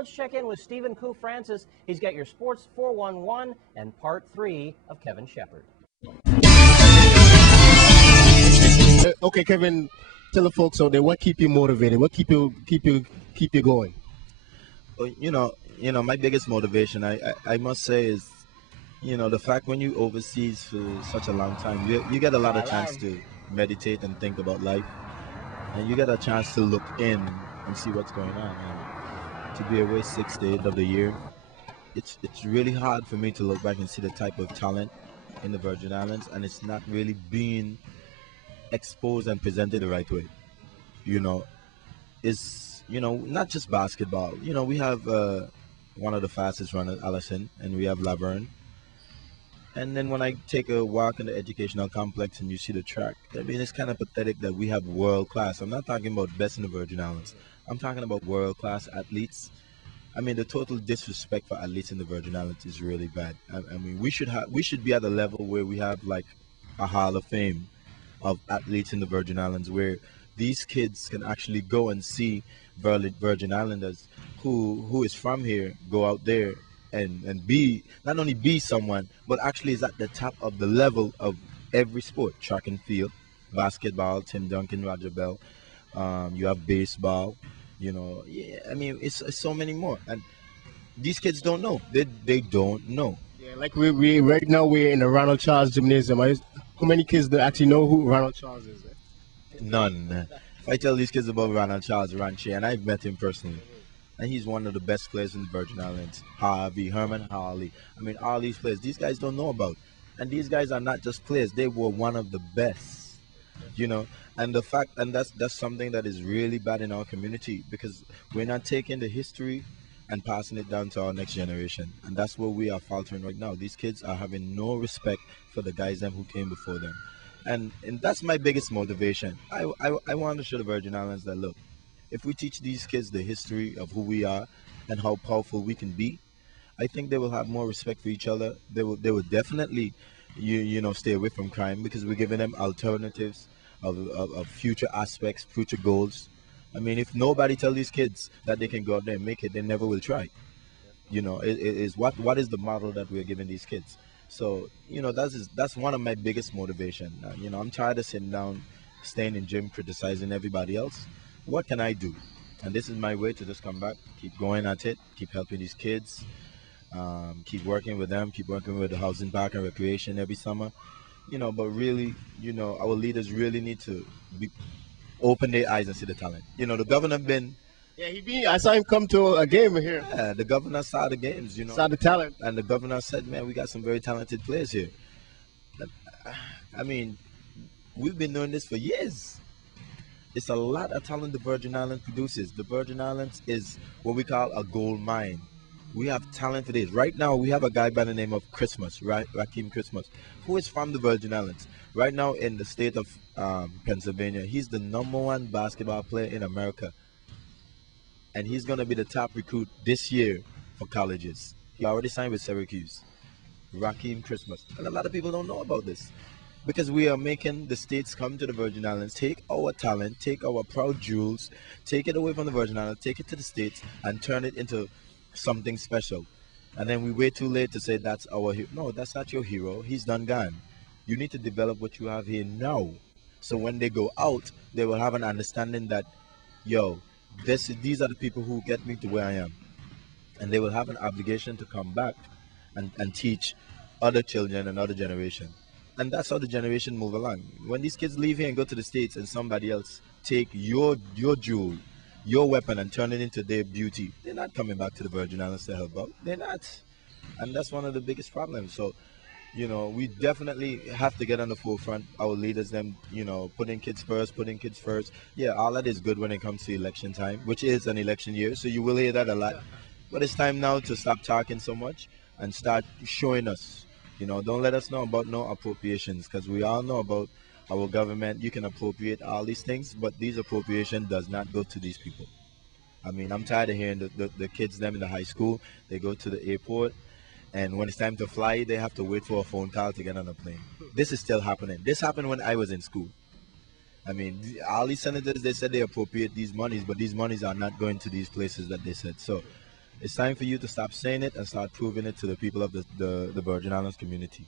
let's check in with Stephen Koo Francis. He's got your Sports 411 and Part 3 of Kevin Shepard. Okay, Kevin, tell the folks out there what keep you motivated, what keep you going. Well, my biggest motivation, I must say, is the fact when you overseas for such a long time, you get a lot of chance to meditate and think about life, and you get a chance to look in and see what's going on. And to be away 6 days of the year, it's really hard for me to look back and see the type of talent in the Virgin Islands, and it's not really being exposed and presented the right way. You know, is not just basketball. We have one of the fastest runners, Allison, and we have Laverne. And then when I take a walk in the educational complex and you see the track, I mean, it's kind of pathetic that we have world class. I'm not talking about best in the Virgin Islands. I'm talking about world class athletes. I mean, the total disrespect for athletes in the Virgin Islands is really bad. I mean, we should be at a level where we have like a Hall of Fame of athletes in the Virgin Islands, where these kids can actually go and see Virgin Islanders who is from here go out there and be not only be someone but actually is at the top of the level of every sport: track and field, basketball, Tim Duncan, Roger Bell. You have baseball. Yeah, I mean, it's so many more, and these kids don't know. They don't know. Yeah, like we right now we're in the Ronald Charles Gymnasium. How many kids do actually know who Ronald Charles is? None. If I tell these kids about Ronald Charles Ranche, and I've met him personally, and he's one of the best players in the Virgin Islands. Harvey, Herman Harley. I mean, all these players, these guys don't know about. And these guys are not just players; they were one of the best. You know, and the fact, and that's something that is really bad in our community, because we're not taking the history and passing it down to our next generation, and that's where we are faltering right now. These kids are having no respect for the guys them who came before them, and that's my biggest motivation. I want to show the Virgin Islands that, look, if we teach these kids the history of who we are and how powerful we can be, I think they will have more respect for each other. They will definitely stay away from crime, because we're giving them alternatives of future aspects, future goals. I mean, if nobody tell these kids that they can go out there and make it, they never will try. It is what is the model that we're giving these kids. So that's one of my biggest motivation. I'm tired of sitting down, staying in gym, criticizing everybody else. What can I do? And this is my way to just come back, keep going at it, keep helping these kids, keep working with them, keep working with the housing park and recreation every summer. But really, our leaders really need to be, open their eyes and see the talent. The governor been, Yeah, I saw him come to a game here. yeah, the governor saw the games, Saw the talent. and the governor said, man, we got some very talented players here. I mean, we've been doing this for years. It's a lot of talent the Virgin Islands produces. The Virgin Islands is what we call a gold mine. We have talent for this. Right now, we have a guy by the name of Christmas, right? Raheem Christmas, who is from the Virgin Islands. Right now, in the state of Pennsylvania, he's the number one basketball player in America, and he's going to be the top recruit this year for colleges. He already signed with Syracuse. Raheem Christmas, and a lot of people don't know about this, because we are making the states come to the Virgin Islands, take our talent, take our proud jewels, take it away from the Virgin Islands, take it to the states, and turn it into something special. And then we wait too late to say that's our hero. No, that's not your hero. He's done gone. You need to develop what you have here now, so when they go out, they will have an understanding that, yo, these are the people who get me to where I am, and they will have an obligation to come back and teach other children and other generation. And that's how the generation move along. When these kids leave here and go to the States, and somebody else take your jewel, your weapon, and turn it into their beauty, they're not coming back to the Virgin Islands to help out. They're not. And that's one of the biggest problems. So, we definitely have to get on the forefront. Our leaders, them, putting kids first, putting kids first. Yeah, all that is good when it comes to election time, which is an election year. So you will hear that a lot. But it's time now to stop talking so much and start showing us. Don't let us know about no appropriations, because we all know about our government. You can appropriate all these things, but these appropriation does not go to these people. I mean, I'm tired of hearing the kids, them in the high school, they go to the airport, and when it's time to fly, they have to wait for a phone call to get on a plane. This is still happening. This happened when I was in school. I mean, all these senators, they said they appropriate these monies, but these monies are not going to these places that they said. So It's time for you to stop saying it and start proving it to the people of the Virgin Islands community.